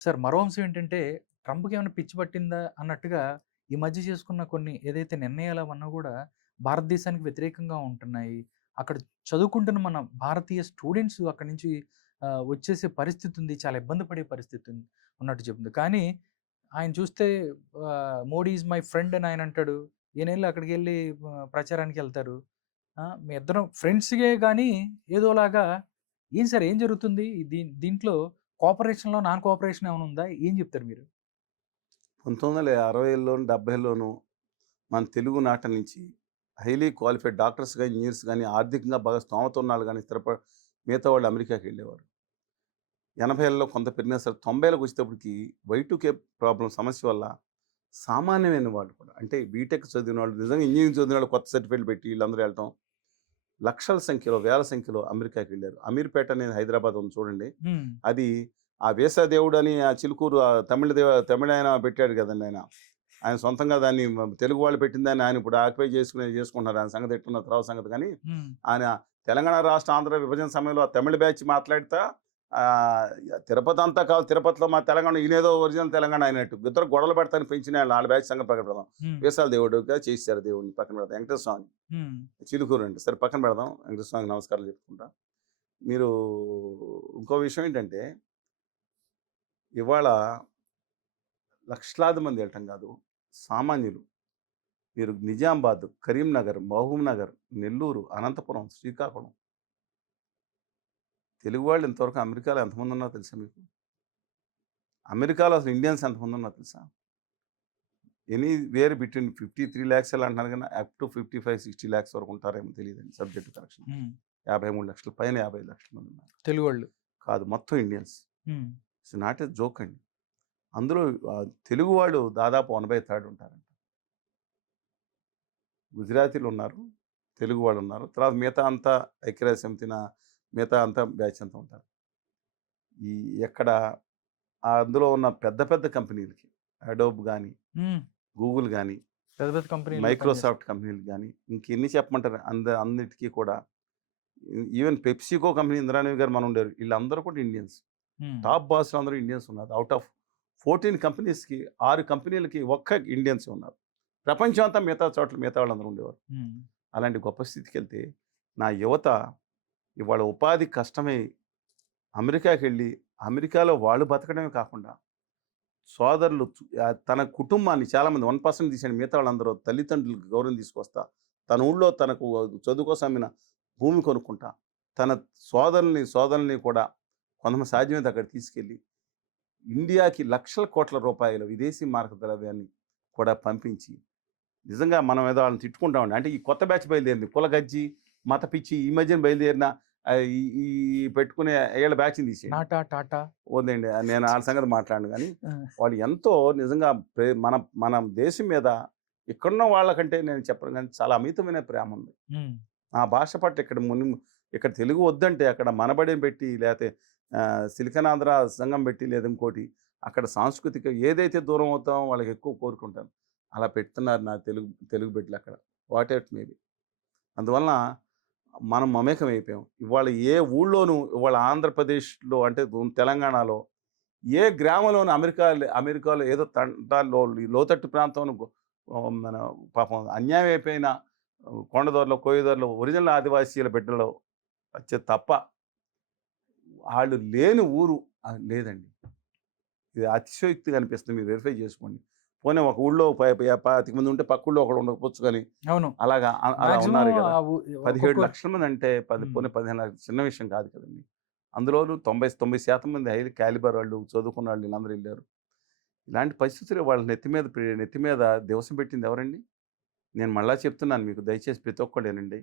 Sir మరో అంశం ఏంటంటే, ట్రంప్‌కేమైనా పిచ్చి పట్టిందా అన్నట్టుగా ఈ మధ్య చేసుకున్న కొన్ని ఏదైతే నిర్ణయాలు అవన్నా గూడా భారతదేశానికి వ్యతిరేకంగా ఉంటున్నాయి. అక్కడ చదువుకుంటున్న మన భారతీయ స్టూడెంట్స్ అక్కడి నుంచి వచ్చేసే పరిస్థితి ఉంది. చాలా ఇబ్బంది పడే పరిస్థితి ఉన్నట్టు చెప్తుంది. కానీ ఆయన చూస్తే మోడీ ఈజ్ మై ఫ్రెండ్ అని ఆయన అంటాడు. ఈయనెళ్లి అక్కడికెళ్ళి ప్రచారానికెళ్తారు. మీ ఇద్దరం ఫ్రెండ్స్‌గే గానీ ఏదోలాగా ఏం సార్ ఏం జరుగుతుంది? దీంట్లో కోఆపరేషన్‌లో, నాన్ కోఆపరేషన్ ఏమైనా ఉందా? ఏం చెప్తారు మీరు? 1960లోను, 70లోను మన తెలుగు నాట నుంచి హైలీ క్వాలిఫైడ్ డాక్టర్స్ గాని, ఇంజినీర్స్ గాని, ఆర్థికంగా బాగా స్తోమత ఉన్నోళ్ళు గాని, మిగతా వాళ్ళు అమెరికాకెళ్ళేవారు. 80లలో కొంత పెరిగినా సరే 90లకు వచ్చేటప్పటికి Y2K ప్రాబ్లమ్ సమస్య వల్ల సామాన్యమైన వాళ్ళు కూడా అంటే బీటెక్ చదివిన వాళ్ళు, నిజంగా ఇంజినీరింగ్ చదివిన వాళ్ళు కొత్త సర్టిఫికేట్‌లు పెట్టి వీళ్ళందరూ వెళ్ళటం. లక్షల సంఖ్యలో, వేల సంఖ్యలో అమెరికాకెళ్ళారు. అమీర్‌పేట అనేది హైదరాబాద్ ఉంది చూడండి. హ్మ్. అది ఆ వీసా దేవుడని ఆ చిలుకూరు తమిళాయన పెట్టాడు కదండీ ఆయన. ఆయన సొంతంగా దాన్ని తెలుగు వాళ్ళు పెట్టిన దాన్ని ఆయన ఇప్పుడు ఆక్యుపై చేసుకుంటున్నారు. ఆయన సంగతి ఎట్టున్న తర్వాత సంగతి కానీ, హ్మ్. ఆయన తెలంగాణ రాష్ట్ర, ఆంధ్ర విభజన సమయంలో ఆ తమిళ్ బ్యాచ్ మాట్లాడుతా ఆహ్, తిరుపతి అంతా కాదు, తిరుపతిలో మా తెలంగాణ ఈయనేదో ఒరిజినల్ తెలంగాణ అయినట్టు. ఇద్దరు గొడవలు పెడతానికి పెంచిన ఆళ్ళ బ్యాచ్ సంగతి పక్కన పెడదాం. హ్మ్. వీసాల దేవుడుగా చేసేసారు దేవుడిని పక్కన పెడదాం. వెంకటేశ్వర స్వామి హ్మ్. చిలుకూరు అండి. సరే పక్కన పెడదాం. వెంకటేశ్వర స్వామికి నమస్కారాలు చెప్పుకుంటా. మీరు ఇంకో విషయం ఏంటంటే, ఇవాళ లక్షలాది మంది వెళ్ళటం కాదు. సామాన్యులు మీరు నిజామాబాద్, కరీంనగర్, మహబూబ్‌నగర్, నెల్లూరు, అనంతపురం, శ్రీకాకుళం తెలుగు వాళ్ళు ఇంతవరకు అమెరికాలో ఎంతమంది ఉన్నారో తెలుసా మీకు? అమెరికాలో అసలు ఇండియన్స్ ఎంతమంది ఉన్నారో తెలుసా? ఎనీవేర్ బిట్వీన్ 53 లాక్స్ అలా అంటున్నారు గానీ అప్ టు 55, 60 లాక్స్ వరకు ఉంటారేమో తెలీదండి సబ్జెక్ట్ కరెక్షన్. హ్మ్. 53,00,000 పైన 50,00,000 మంది ఉన్నారు. తెలుగోళ్ళు. కాదు మొత్తం ఇండియన్స్. హ్మ్. ఇట్స్ నాట్ ఎ జోక్ అండి. అందులో తెలుగు వాళ్ళు దాదాపు 1/3 ఉంటారంట. గుజరాతీలు ఉన్నారు. తెలుగు వాళ్ళున్నారు. తర్వాత మిగతా అంతా ఐక్యరాజ్య సమితిన మిగతా అంతా బ్యాచ్ అంతా ఉంటారు. ఈ ఎక్కడ అందులో ఉన్న పెద్ద పెద్ద కంపెనీలకి అడోబ్ గాని, హ్మ్. గూగుల్ గాని, పెద్ద పెద్ద కంపెనీల్లో మైక్రోసాఫ్ట్ కంపెనీలు గాని, ఇంకెన్ని చెప్పమంటారు అన్నిటికి కూడా ఈవెన్ పెప్సికో కంపెనీ ఇందిరానూయి గారు మనం ఉండేవారు. వీళ్ళందరూ కూడా ఇండియన్స్. హ్మ్. టాప్ బాస్‌లు అందరూ ఇండియన్స్ ఉన్నారు. ఔట్ ఆఫ్ 14 కంపెనీస్‌కి 6 కంపెనీలకి ఒక్క ఇండియన్సే ఉన్నారు. ప్రపంచం అంతా మిగతా చోట్ల మిగతా వాళ్ళందరూ ఉండేవారు. హ్మ్. అలాంటి గొప్ప స్థితికెళ్తే నా యువత ఇవాళ ఉపాధి కష్టమై అమెరికాకెళ్ళి, అమెరికాలో వాళ్ళు బతకడమే కాకుండా సోదరులు తన కుటుంబాన్ని చాలామంది 1% తీసేయండి. మిగతా వాళ్ళందరూ తల్లిదండ్రులకు గౌరవం తీసుకొస్తా, తన ఊళ్ళో తనకు చదువు కోసం అమ్మిన భూమి కొనుక్కుంటా, తన సోదరుల్ని కూడా కొంతమంది సాధ్యమైతే అక్కడికి తీసుకెళ్ళి, ఇండియాకి లక్షల కోట్ల రూపాయల విదేశీ మారక ద్రవ్యాన్ని కూడా పంపించి, నిజంగా మనం ఏదో వాళ్ళని తిట్టుకుంటామండి. అంటే ఈ కొత్త బ్యాచ్ బయలుదేరింది. కులగజ్జి, మత పిచ్చి ఈ మధ్యన బయలుదేరిన ఈ ఈ పెట్టుకునే ఈళ్ళ బ్యాచ్‌ని తీసేయండి. నాటా, టాటా. వదిలేయండి. నేను ఆళ్ళ సంగతి మాట్లాడను గానీ, ఆ! వాళ్ళు ఎంతో నిజంగా మన మన దేశం మీద ఇక్కడున్న వాళ్ళకంటే నేను చెప్పను గానీ, చాలా అమితమైన ప్రేముంది. హ్మ్. ఆ భాష పట్ల ఇక్కడ తెలుగు వద్దంటే అక్కడ మనబడిని పెట్టి, లేతే సిలికనాంధ్ర సంఘం పెట్టి, లేదా ఇంకోటి అక్కడ సాంస్కృతిక ఏదైతే దూరం అవుతామో వాళ్ళకి ఎక్కువ కోరుకుంటాను. అలా పెడుతున్నారు నా తెలుగు తెలుగు బిడ్డలక్కడ. Whatever may be. అందువలన మనం మమేకమైపోయాం. ఇవాళ ఏ ఊళ్ళోనూ ఇవాళ ఆంధ్రప్రదేశ్‌లో అంటే తెలంగాణలో ఏ గ్రామంలోను అమెరికాలో ఏదో తండాల్లో ఈ లోతట్టు ప్రాంతంలో మన పాపం అన్యాయం అయిపోయిన కొండదొరలో, కోయదొరలో ఒరిజినల్ ఆదివాసీల బిడ్డలు వచ్చే తప్ప ఆళ్ళు లేని ఊరు లేదండి. ఇది అతిశయోక్తిగా అనిపిస్తుంది. మీరు వెరిఫై చేసుకోండి. పోనీ ఒక ఊళ్ళో 25 మంది ఉంటే పక్క ఊళ్ళో ఒకడు ఉండకపోవచ్చు గానీ, అవును. అలాగా అలా మాక్సిమం ఉన్నారు గదా! ఆ ఊ ఒక్కొక్క 17,00,000 మంది అంటే హ్మ్. పోనీ 15,00,000 చిన్న విషయం కాదు కదండీ. అందులోనూ 90% మంది హైలీ క్యాలిబర్ వాళ్ళు, చదువుకున్నోళ్ళు వీళ్ళందరూ ఎళ్లారు. ఇలాంటి పరిస్థితుల్లో వాళ్ళ నెత్తి మీద దివసం పెట్టింది ఎవరండి? నేను మళ్ళా చెప్తున్నాను మీకు దయచేసి ప్రతి ఒక్కళ్ళు ఇనండి.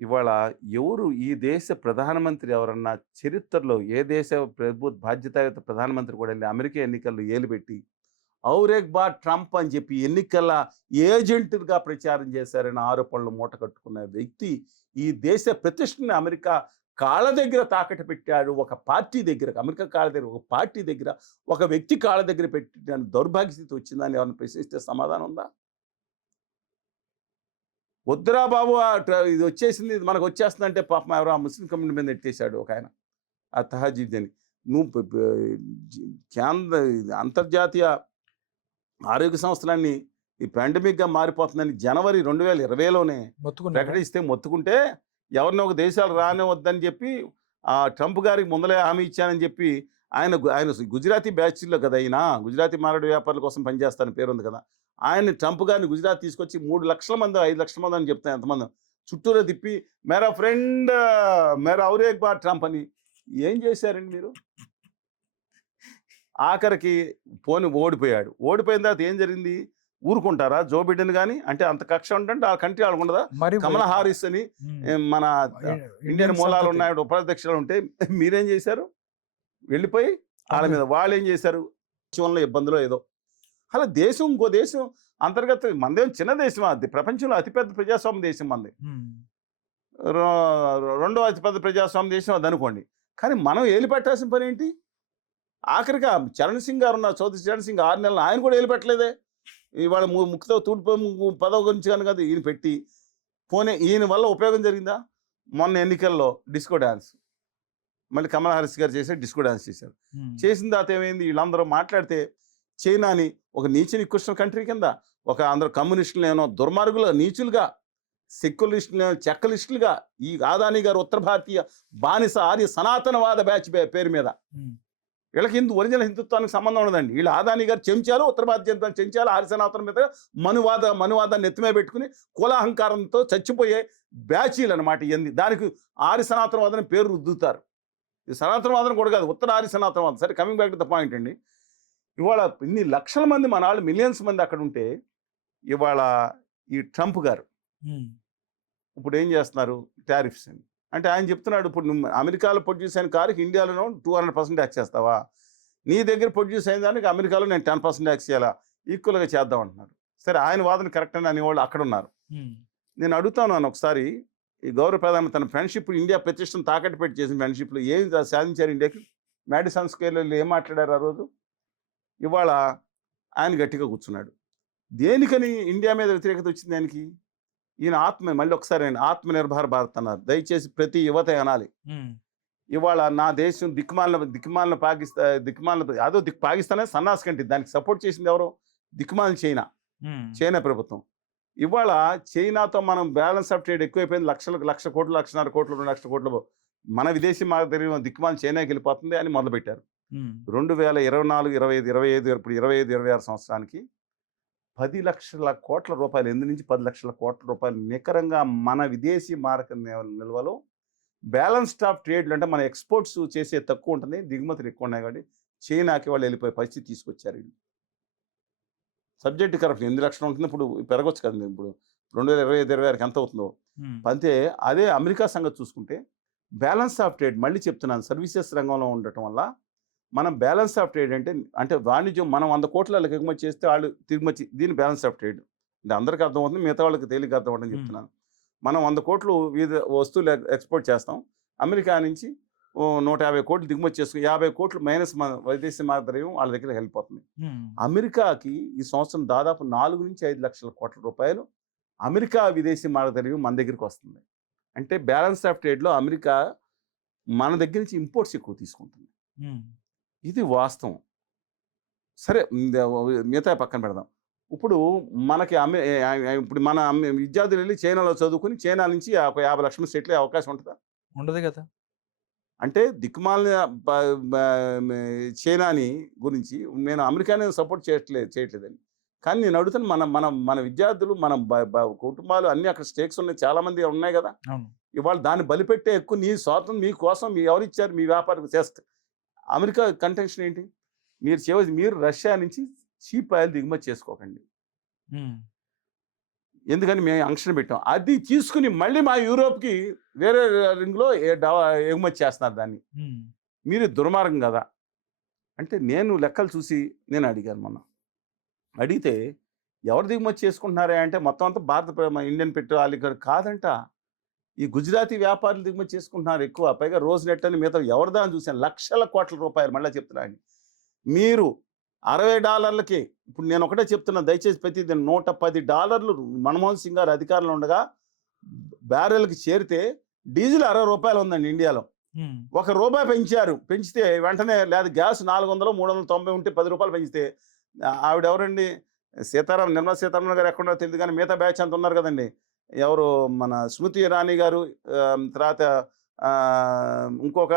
ఇవాళ ఎవరు ఈ దేశ ప్రధానమంత్రి ఎవరన్నా చరిత్రలో ఏ దేశ బాధ్యతాయుత ప్రధానమంత్రి కూడా ఎళ్లి అమెరికా ఎన్నికల్లో ఏలు పెట్టి ఔర్ ఏక్ బార్ ట్రంప్ అని చెప్పి ఎన్నికల ఏజెంట్‌గా ప్రచారం చేశారని ఆరోపణలు మూట కట్టుకున్న వ్యక్తి, ఈ దేశ ప్రతిష్టని అమెరికా కాళ్ళ దగ్గర తాకట్టు పెట్టాడు. ఒక పార్టీ దగ్గర, అమెరికా కాళ్ళ దగ్గర, ఒక పార్టీ దగ్గర, ఒక వ్యక్తి కాళ్ళ దగ్గర పెట్టిన దౌర్భాగ్య స్థితి వచ్చిందని ఎవరైనా ప్రశ్నిస్తే సమాధానం ఉందా? వద్దురా బాబు ఇది వచ్చేసింది, ఇది మనకొచ్చేస్తుందంటే పాపం ఎవరో ఆ ముస్లిం కమ్యూనిటీ మీద నెట్టేసాడు ఒకాయన. ఆ తహజీద్ అని. నువ్వు కేంద్ర అంతర్జాతీయ ఆరోగ్య సంస్థలన్నీ ఈ పాండమిక్గా మారిపోతుందని జనవరి 2020లోనే ప్రకటిస్తే మొత్తుకుంటే ఎవరినో ఒక దేశాలు రానివద్దని చెప్పి ట్రంప్ గారికి ముందలే హామీ ఇచ్చానని చెప్పి ఆయన గుజరాతీ బ్యాచ్లో కదా, అయినా గుజరాతీ మారడు వ్యాపారుల కోసం పనిచేస్తానని పేరు ఉంది కదా, ఆయన ట్రంప్ గారిని గుజరాత్ తీసుకొచ్చి 3 లక్షల మంది 5 లక్షల మంది అని చెప్తాను ఎంతమంది చుట్టూరా తిప్పి మేరా ఫ్రెండ్ మేరా ఔరేక్ బార్ ట్రంప్ అని ఏం చేశారండి మీరు? ఆఖరికి ఓడిపోయాడు. ఓడిపోయిన తర్వాత ఏం జరిగింది? ఊరుకుంటారా జో బిడెన్ కానీ? అంటే అంత కక్ష ఉంటే ఆ కంట్రీ వాళ్ళకు ఉండదా? కమలా హారిస్ అని మన ఇండియన్ మూలాలు ఉన్నాయి ఉపాధ్యక్షులు ఉంటే మీరేం చేశారు? వెళ్ళిపోయి వాళ్ళ మీద వాళ్ళు ఏం చేశారు? జీవనంలో ఇబ్బందులో ఏదో అలా దేశం ఇంకో దేశం అంతర్గత మనదేం చిన్న దేశం, అది ప్రపంచంలో అతిపెద్ద ప్రజాస్వామ్య దేశం మనది, రెండో అతిపెద్ద ప్రజాస్వామ్య దేశం అది అనుకోండి. కానీ మనం ఏలి పెట్టాల్సిన పని ఏంటి? ఆఖరిగా చరణ్ సింగ్ గారు ఉన్నారు, చౌదరి చరణ్ సింగ్ 6 నెలలు ఆయన కూడా ఏలి పెట్టలేదే. ఇవాళ ముక్కుతో తూర్పు పదవి గురించి కానీ కదా ఈయన పెట్టి పోనీ ఈయన వల్ల ఉపయోగం జరిగిందా? మొన్న ఎన్నికల్లో డిస్కో డ్యాన్స్ మళ్ళీ కమలా హారిస్ గారు చేసే డిస్కో డ్యాన్స్ చేశారు. చేసిన తర్వాత ఏమైంది? వీళ్ళందరూ మాట్లాడితే చైనాని ఒక నీచ నికృష్ణ కంట్రీ కింద, ఒక అందరూ కమ్యూనిస్టులు ఏమో దుర్మార్గులు నీచులుగా, సెక్యులరిస్టులు చెక్కలిస్టులుగా, ఈ అదానీ గారు ఉత్తర భారతీయ బానిస ఆర్య సనాతనవాద బ్యాచ్ పేరు మీద వీళ్ళకి ఒరిజినల్ హిందుత్వానికి సంబంధం ఉండదండి. వీళ్ళు అదానీ గారు చెంచాలు, ఉత్తర భారతీయ చెంచాలు, ఆర్య సనాతనం మీద మనువాదాన్ని ఎత్తుమే పెట్టుకుని కులాహంకారంతో చచ్చిపోయే బ్యాచీలు అనమాట ఇవన్నీ. దానికి ఆర్య సనాతనవాదం పేరు రుద్దుతారు. ఇది సనాతనవాదం కూడా కాదు, ఉత్తర ఆర్య సనాతనవాదం. సరే, coming back to the point అండి. ఇవాళ ఇన్ని లక్షల మంది మన వాళ్ళు మిలియన్స్ మంది అక్కడ ఉంటే ఇవాళ ఈ ట్రంప్ గారు ఇప్పుడు ఏం చేస్తున్నారు? టారిఫ్స్ అని. అంటే ఆయన చెప్తున్నాడు, ఇప్పుడు నువ్వు అమెరికాలో ప్రొడ్యూస్ అయిన కారుకి ఇండియాలో 200% ట్యాక్స్ చేస్తావా? నీ దగ్గర ప్రొడ్యూస్ అయిన దానికి అమెరికాలో నేను 10% ట్యాక్స్ చేయాలా? ఈక్వల్గా చేద్దాం అంటున్నారు. సరే, ఆయన వాదన కరెక్ట్ అని అనేవాళ్ళు అక్కడ ఉన్నారు. నేను అడుగుతాను ఒకసారి, ఈ గౌరవ ప్రధాని తన ఫ్రెండ్షిప్ ఇండియా ప్రతిష్టను తాకట్టు పెట్టి చేసిన ఫ్రెండ్షిప్లో ఏం సాధించారు ఇండియాకి? మాడిసన్ స్క్వేర్లో ఏం మాట్లాడారు ఆ రోజు? ఇవాళ ఆయన గట్టిగా కూర్చున్నాడు. దేనికని ఇండియా మీద వ్యతిరేకత వచ్చింది ఆయనకి? ఈయన మళ్ళీ ఒకసారి ఆయన ఆత్మనిర్భర్ భారత్ అన్నారు. దయచేసి ప్రతి యువత అనాలి. ఇవాళ నా దేశం దిక్కుమాలిన పాకిస్తానే సన్నాస్ కంటే దానికి సపోర్ట్ చేసింది ఎవరు? దిక్కుమాలిన చైనా ప్రభుత్వం. ఇవాళ చైనాతో మనం బ్యాలెన్స్ ఆఫ్ ట్రేడ్ ఎక్కువైపోయింది. లక్ష కోట్లు, 1.5 కోట్లు, 2 లక్షల కోట్లు మన విదేశీ మార్గం దిక్కుమాలిన చైనాకి వెళ్ళిపోతుంది అని మొదలుపెట్టారు. 2024, 25, 25 ఇప్పుడు 25, 26 సంవత్సరానికి 10 లక్షల కోట్ల రూపాయలు, 8 నుంచి 10 లక్షల కోట్ల రూపాయలు నికరంగా మన విదేశీ మారక నిల్వలో బ్యాలెన్స్డ్ ఆఫ్ ట్రేడ్లు, అంటే మన ఎక్స్పోర్ట్స్ చేసే తక్కువ ఉంటుంది, దిగుమతులు ఎక్కువ ఉన్నాయి కాబట్టి చైనాకి వాళ్ళు వెళ్ళిపోయే పరిస్థితి తీసుకొచ్చారు. సబ్జెక్ట్ కరప్షన్ 8 లక్షలు ఉంటుంది, ఇప్పుడు పెరగొచ్చు కదండి. ఇప్పుడు 2025, 26 ఎంత అవుతుందో అంతే. అదే అమెరికా సంగతి చూసుకుంటే బ్యాలెన్స్ ఆఫ్ ట్రేడ్, మళ్ళీ చెప్తున్నాను, సర్వీసెస్ రంగంలో ఉండటం వల్ల మనం బ్యాలెన్స్ ఆఫ్ ట్రేడ్ అంటే వాణిజ్యం మనం 100 కోట్ల ఎగుమతి చేస్తే వాళ్ళు తిరుగుమతి, దీని బ్యాలెన్స్ ఆఫ్ ట్రేడ్ అంటే అందరికీ అర్థమవుతుంది, మిగతా వాళ్ళకి తేలిక అర్థం అవ్వడం చెప్తున్నాను. మనం 100 కోట్లు వివిధ వస్తువులు ఎక్స్పోర్ట్ చేస్తాం, అమెరికా నుంచి 150 కోట్లు దిగుమతి చేసుకుని 50 కోట్లు మైనస్ మన విదేశీ మార్గద్రవ్యం వాళ్ళ దగ్గర వెళ్ళిపోతుంది. అమెరికాకి ఈ సంవత్సరం దాదాపు 4 నుంచి 5 లక్షల కోట్ల రూపాయలు అమెరికా విదేశీ మార్గద్రవ్యం మన దగ్గరికి వస్తుంది. అంటే బ్యాలెన్స్ ఆఫ్ ట్రేడ్లో అమెరికా మన దగ్గర నుంచి ఇంపోర్ట్స్ ఎక్కువ తీసుకుంటుంది. ఇది వాస్తవం. సరే, మిగతా పక్కన పెడదాం. ఇప్పుడు మనకి ఇప్పుడు మన విద్యార్థులు వెళ్ళి చైనాలో చదువుకుని చైనా నుంచి ఒక 50 లక్షలు సెటిల్ అయ్యే అవకాశం ఉంటుందా? ఉండదు కదా. అంటే దిక్కుమాలిన చైనాని గురించి నేను అమెరికాని సపోర్ట్ చేయట్లేదని, కానీ నేను అడుగుతాను, మన విద్యార్థులు, మన కుటుంబాలు అన్నీ అక్కడ స్టేక్స్ ఉన్నాయి, చాలామంది ఉన్నాయి కదా. ఇవాళ దాన్ని బలిపెట్టే ఎక్కువ నీ స్వార్థం మీకోసం ఎవరిచ్చారు? మీ వ్యాపారం చేస్తే అమెరికా కంటెన్షన్ ఏంటి? మీరు రష్యా నుంచి చీప్ ఆయిల్ దిగుమతి చేసుకోకండి, ఎందుకని మేము ఆంక్షలు పెట్టాం. అది తీసుకుని మళ్ళీ మా యూరోప్కి వేరే రింగ్లో ఎగుమతి చేస్తున్నారు దాన్ని. మీరు దుర్మార్గం కదా. అంటే నేను లెక్కలు చూసి నేను అడిగాను మొన్న. అడిగితే ఎవరు దిగుమతి చేసుకుంటున్నారా అంటే మొత్తం అంతా ఇండియన్ పెట్రోల్ కాదంట, ఈ గుజరాతీ వ్యాపారులు దిగుమతి చేసుకుంటున్నారు ఎక్కువ. పైగా రోజు నెట్ అని మిగతా ఎవరిదా అని చూశాను. లక్షల కోట్ల రూపాయలు. మళ్ళీ చెప్తున్నాను, మీరు $60కి, ఇప్పుడు నేను ఒకటే చెప్తున్నా, దయచేసి ప్రతి $110 మన్మోహన్ సింగ్ గారు అధికారంలో ఉండగా బ్యారెల్కి చేరితే డీజిల్ 60 రూపాయలు ఉందండి ఇండియాలో. రూపాయి పెంచారు. పెంచితే వెంటనే లేదా గ్యాస్ 400, 390 ఉంటే రూ. 10 పెంచితే ఆవిడ ఎవరండి? నిర్మలా సీతారామన్ గారు ఎక్కడున్నారో తెలీదు గానీ మిగతా బ్యాచ్ అంతా ఉన్నారు గదండీ! ఎవరు మన స్మృతి ఇరానీ గారు, తర్వాత ఇంకొక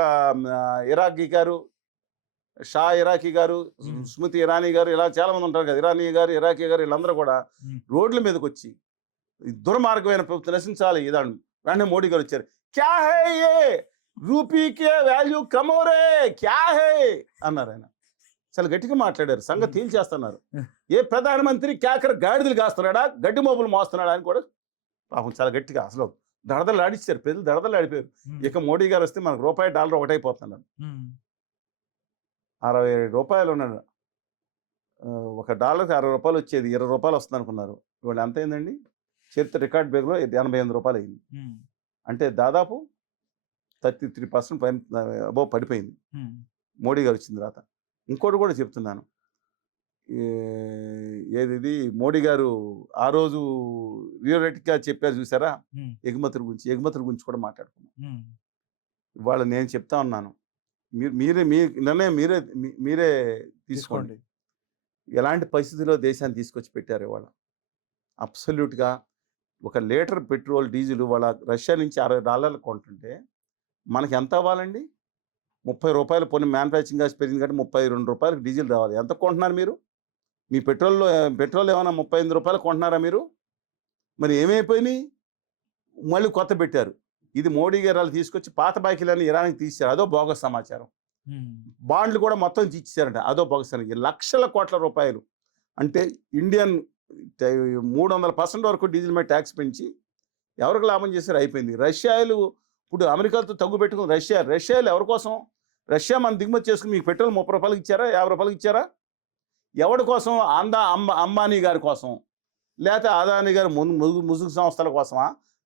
ఇరాకీ గారు, ఇరాకీ గారు, స్మృతి ఇరానీ గారు, ఇలా చాలా మంది ఉంటారు కదా! ఇరానీ గారు, ఇరాకీ గారు వీళ్ళందరూ కూడా రోడ్ల మీదకొచ్చి ఈ దుర్మార్గమైన ప్రభుత్వం నశించాలి ఇదాన్ని. వెంటనే మోడీ గారు వచ్చారు. క్యా హై యే రూపీకే వాల్యూ కమ్ హో రే క్యా హై అన్నారు ఆయన. చాలా గట్టిగా మాట్లాడారు. సంగతి తేల్చేస్తున్నారు. ఏ ప్రధానమంత్రి క్యాకర్ గాడిదలు కాస్తున్నాడా, గడ్డి మోపులు మోస్తున్నాడా అని కూడా పాపం చాలా గట్టిగా అసలు దడదలు ఆడిచ్చారు. ప్రజలు దడదలు ఆడిపోయారు. ఇక మోడీ గారు వస్తే మనకు రూపాయి డాలర్ ఒకటైపోతున్నారు. రూ. 60 ఉన్నాడు. ఒక డాలర్కి $60 వచ్చేది, ₹20 వస్తుంది అనుకున్నారు. ఇవాళ ఎంత అయిందండి? చరిత్ర రికార్డ్ బ్రేక్లో ₹88 అయింది. అంటే దాదాపు 33% పైన అబోవ్ పడిపోయింది మోడీ గారు వచ్చిన తర్వాత. ఇంకోటి కూడా చెప్తున్నాను. ఏది మోడీ గారు ఆ రోజు థియరిటిక్‌గా చెప్పారు చూసారా? ఎగుమతుల గురించి కూడా మాట్లాడుకున్నాం. ఇవాళ నేను చెప్తా ఉన్నాను. మీరే మీ నిర్ణయం మీరే తీసుకోండి. ఎలాంటి పరిస్థితిలో దేశాన్ని తీసుకొచ్చి పెట్టారు ఇవాళ. అబ్సల్యూట్‌గా ఒక లీటర్ పెట్రోల్, డీజిల్ వాళ్ళ రష్యా నుంచి $60 కొంటుంటే మనకి ఎంత అవ్వాలండి? ₹30 పోనీ మ్యానుఫ్యాక్చరింగ్ కాస్ట్ పెరిగింది కాబట్టి ₹32 డీజిల్ రావాలి. ఎంత కొంటున్నారు మీరు? మీ పెట్రోల్ ఏమైనా ₹35 కొంటున్నారా మీరు? మరి ఏమైపోయినాయి? మళ్ళీ కొత్త పెట్టారు. ఇది మోడీ గారు వాళ్ళు తీసుకొచ్చి పాత బాకీలన్నీ ఇరాన్‌కి తీశారు. అదో బోగస్ సమాచారం. బాండ్లు కూడా మొత్తం ఇచ్చారంట. అదో బోగస్. లక్షల కోట్ల రూపాయలు అంటే ఇండియన్ 300% వరకు డీజిల్ మీద ట్యాక్స్ పెంచి ఎవరికి లాభం చేశారు? అయిపోయింది. రష్యాలు ఇప్పుడు అమెరికాతో తగ్గు పెట్టుకుని రష్యాలు ఎవరి కోసం? రష్యా మనం దిగుమతి చేసుకుని మీకు పెట్రోల్ ₹30 ఇచ్చారా? ₹50 ఇచ్చారా? ఎవరి కోసం? అంబానీ గారి కోసం, లేకపోతే అదానీ గారి ముసుగు సంస్థల కోసమా,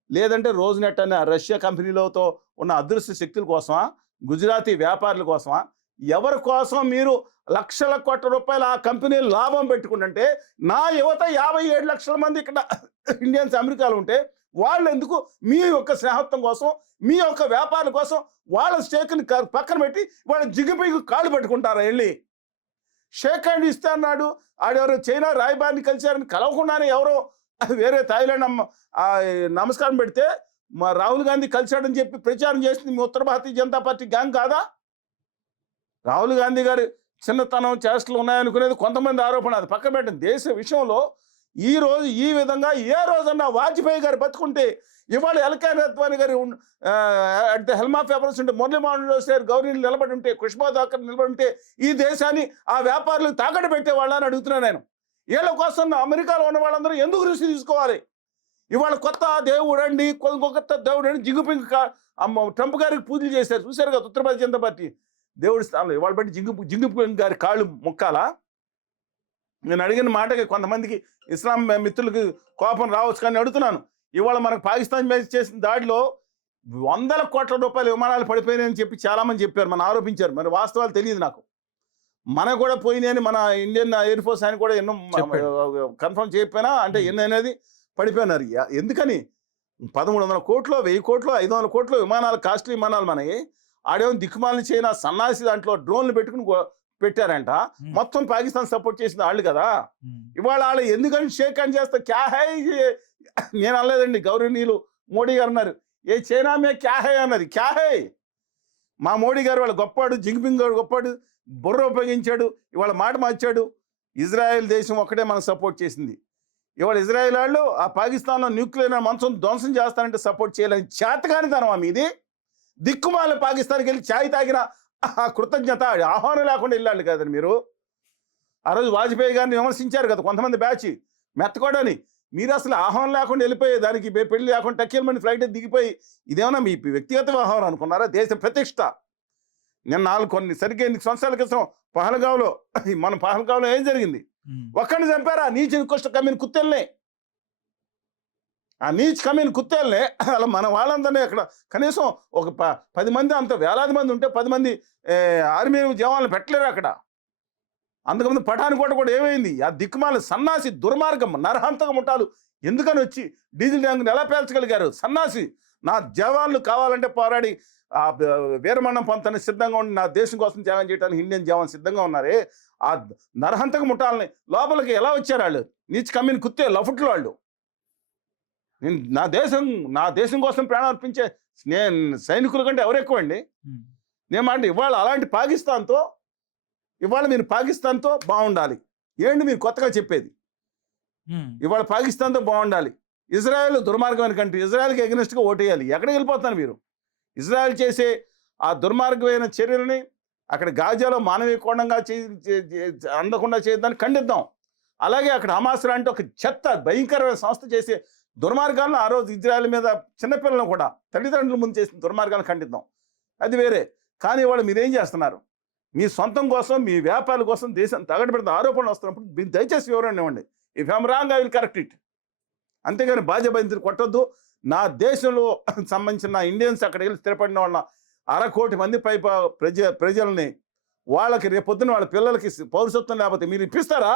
లేదంటే రోజునెట్ అనే రష్యా కంపెనీలతో ఉన్న అదృశ్య శక్తుల కోసమా, గుజరాతీ వ్యాపారుల కోసమా? ఎవరి కోసం మీరు లక్షల కోట్ల రూపాయలు ఆ కంపెనీలు లాభం పెట్టుకుంటుంటే నా యువత 57 లక్షల మంది ఇక్కడ ఇండియన్స్ అమెరికాలో ఉంటే వాళ్ళు ఎందుకు మీ యొక్క స్నేహత్వం కోసం, మీ యొక్క వ్యాపారాల కోసం వాళ్ళ స్టేక్ని పక్కన పెట్టి వాళ్ళ జిగిపిగి కాళ్ళు పెట్టుకుంటారా? వెళ్ళి షేక్ హ్యాండ్ ఇస్తే అన్నాడు. ఆడెవరో చైనా రాయబారిని కలిశారని కలవకుండానే ఎవరో వేరే థాయిలాండ్ నమస్కారం పెడితే మా రాహుల్ గాంధీ కలిశాడని చెప్పి ప్రచారం చేసింది మీ ఉత్తర భారతీయ జనతా పార్టీ గ్యాంగ్ కాదా? రాహుల్ గాంధీ గారి చిన్నతనం చేష్టలు ఉన్నాయనుకునేది కొంతమంది ఆరోపణ. అది పక్కన పెట్టండి. దేశ విషయంలో ఈ రోజు ఈ విధంగా ఏ రోజన్నా వాజ్పేయి గారు బతుకుంటే ఇవాళ ఎల్కే అద్వానీ గారు అట్ ద హెల్మ్ ఆఫ్ ఎవర్స్ ఉంటే, మురళీమోహన్ గారు గౌరీలు నిలబడి ఉంటే, కుష్మా దాకర్ నిలబడి ఉంటే ఈ దేశాన్ని ఆ వ్యాపారులకు తాకట్టు పెట్టేవాళ్ళని అడుగుతున్నాను నేను. వీళ్ళ కోసం అమెరికాలో ఉన్న వాళ్ళందరూ ఎందుకు రిస్క్ తీసుకోవాలి? ఇవాళ కొత్త దేవుడు అండి, కొత్త దేవుడు అండి జింగుపింగ్ ట్రంప్ గారికి పూజలు చేశారు. చూశారు కదా ఉత్తర భారతీయ జనతా పార్టీ దేవుడి స్థానంలో. ఇవాళ బట్టి జింగుపింగ్ గారి కాళ్ళు మొక్కాలా? నేను అడిగిన మాటకి కొంతమందికి ఇస్లాం మిత్రులకి కోపం రావచ్చు కానీ అడుగుతున్నాను. ఇవాళ మనకు పాకిస్తాన్ మీద చేసిన దాడిలో వందల కోట్ల రూపాయల విమానాలు పడిపోయినాయని చెప్పి చాలామంది చెప్పారు, మనం ఆరోపించారు. మరి వాస్తవాలు తెలియదు నాకు. మనకు కూడా పోయినాయని మన ఇండియన్ ఎయిర్ ఫోర్స్ ఆయన కూడా ఎన్నో కన్ఫర్మ్ చేయకపోయినా అంటే ఎన్ని అనేది పడిపోయినారు. ఎందుకని 1,300 కోట్లు, 1000 కోట్లు, 500 కోట్లు విమానాలు, కాస్ట్లీ విమానాలు మనకి. ఆడేమో దిక్కుమాలని చైనా సన్నాసి దాంట్లో డ్రోన్లు పెట్టుకుని పెట్టారంట. మొత్తం పాకిస్తాన్ సపోర్ట్ చేసింది వాళ్ళు కదా. ఇవాళ వాళ్ళు ఎందుకని షేక్ హ్యాండ్ చేస్తే క్యా హై నేను అనలేదండి, గౌరవనీయులు మోడీ గారు అన్నారు. ఏ చైనా మే క్యా హై అన్నది. క్యా హై మా మోడీ గారు వాళ్ళు గొప్పాడు, జింగ్పింగ్ గారు గొప్పాడు, బుర్ర ఉపయోగించాడు, ఇవాళ మాట మార్చాడు. ఇజ్రాయెల్ దేశం ఒక్కటే మనకు సపోర్ట్ చేసింది. ఇవాళ ఇజ్రాయెల్ వాళ్ళు ఆ పాకిస్తాన్లో న్యూక్లియర్ మంచం ధ్వంసం చేస్తానంటే సపోర్ట్ చేయలేని చేతకానితనం మీది. దిక్కుమాల పాకిస్తాన్కి వెళ్ళి ఛాయ్ తాగిన ఆ కృతజ్ఞత ఆహ్వానం లేకుండా వెళ్ళాలి కదండి మీరు. ఆ రోజు వాజ్పేయి గారిని విమర్శించారు కదా కొంతమంది బ్యాచ్ మెత్తకోడని. మీరు అసలు ఆహ్వానం లేకుండా వెళ్ళిపోయే దానికి పెళ్లి లేకుండా టక్కేలమని ఫ్లైట్ దిగిపోయి ఇదేమన్నా మీ వ్యక్తిగత ఆహ్వానం అనుకున్నారా? దేశ ప్రతిష్ట. నేను కొన్ని సరిగ్గా 8 సంవత్సరాల క్రితం మన పహల్గావ్లో ఏం జరిగింది? ఒక్కడిని చంపారా? నీచ నికృష్ట కమ్మిన కుత్తెల్నే. ఆ నీచ్ కమ్మిన కుత్తెల్నే అలా మన వాళ్ళందరినీ అక్కడ కనీసం ఒక 10 మంది, అంత వేలాది మంది ఉంటే 10 మంది ఆర్మీ జవాన్లు పెట్టలేరు అక్కడ. అంతకుముందు పఠాన్కోట కూడా ఏమైంది? ఆ దిక్కుమాల సన్నాసి దుర్మార్గం నరహంతకం ఉంటాలు ఎందుకని వచ్చి డీజిల్ ట్యాంకుని ఎలా పేల్చగలిగారు? సన్నాసి. నా జవాన్లు కావాలంటే పోరాడి వీరమరణం పొందడానికి సిద్ధంగా ఉండి నా దేశం కోసం త్యాగం చేయడానికి ఇండియన్ జవాన్ సిద్ధంగా ఉన్నారే, ఆ నరహంతక ముఠాలని లోపలికి ఎలా వచ్చారు వాళ్ళు? నీచ్ కమ్మిన కుత్తే లఫుట్లు వాళ్ళు. నేను నా దేశం కోసం ప్రాణం అర్పించే నేను సైనికుల కంటే ఎవరెక్కువ అండి? నేను మాట ఇవాళ అలాంటి ఇవాళ మీరు పాకిస్తాన్తో బాగుండాలి. ఏంటి మీరు కొత్తగా చెప్పేది? ఇవాళ పాకిస్తాన్తో బాగుండాలి. ఇజ్రాయెల్ దుర్మార్గమైన కంట్రీ, ఇజ్రాయెల్కి ఎగనెస్ట్గా ఓటేయాలి. ఎక్కడికి వెళ్ళిపోతున్నారు మీరు? ఇజ్రాయెల్ చేసే ఆ దుర్మార్గమైన చర్యలని అక్కడ గాజాలో మానవీయ కోణంగా అందకుండా చేయడాన్ని ఖండిద్దాం. అలాగే అక్కడ హమాస్ లాంటి ఒక చెత్త భయంకరమైన సంస్థ చేసే దుర్మార్గాలను ఆ రోజు ఇజ్రాయెల్ మీద చిన్నపిల్లలను కూడా తల్లిదండ్రుల ముందు చేసిన దుర్మార్గాలను ఖండిద్దాం. అది వేరే. కానీ వాళ్ళు మీరేం చేస్తున్నారు? మీ సొంతం కోసం, మీ వ్యాపారాల కోసం దేశం తగడబెడితే ఆరోపణలు వస్తున్నప్పుడు మీరు దయచేసి వివరణ ఇవ్వండి. If I'm wrong I will correct it. అంతేగాని బాధ్యబంతులు కొట్టద్దు. నా దేశంలో సంబంధించిన ఇండియన్స్ అక్కడికి వెళ్ళి స్థిరపడిన వాళ్ళ 1/2 కోటి మంది పై ప్రజల్ని వాళ్ళకి రేపొద్దున వాళ్ళ పిల్లలకి పౌరసత్వం లేకపోతే మీరు ఇప్పిస్తారా?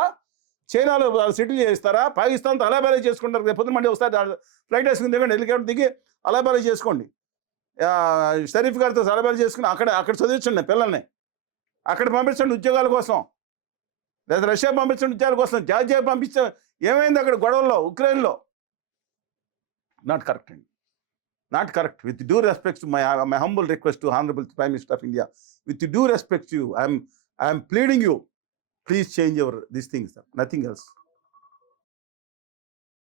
చైనాలో సెటిల్ చేస్తారా? పాకిస్తాన్తో అలాబాలీ చేసుకుంటారు. రేపొద్దున మళ్ళీ ఒకసారి ఫ్లైట్ వేసుకుని దిగండి, హెలికాప్టర్ దిగి అలాబాలీ చేసుకోండి. షరీఫ్ గారితో అలాబాలీ చేసుకుని అక్కడ చదివించండి పిల్లల్ని. అక్కడ పంపించండి ఉద్యోగాల కోసం, లేదా రష్యా పంపించండి ఉద్యోగాల కోసం. జార్జియా పంపించే ఏమైంది అక్కడ గొడవల్లో ఉక్రెయిన్లో? నాట్ కరెక్ట్ అండి, not correct. With due respect to my humble request to honourable prime minister of India, with due respect to you, I'm pleading you, please change your this things, nothing else.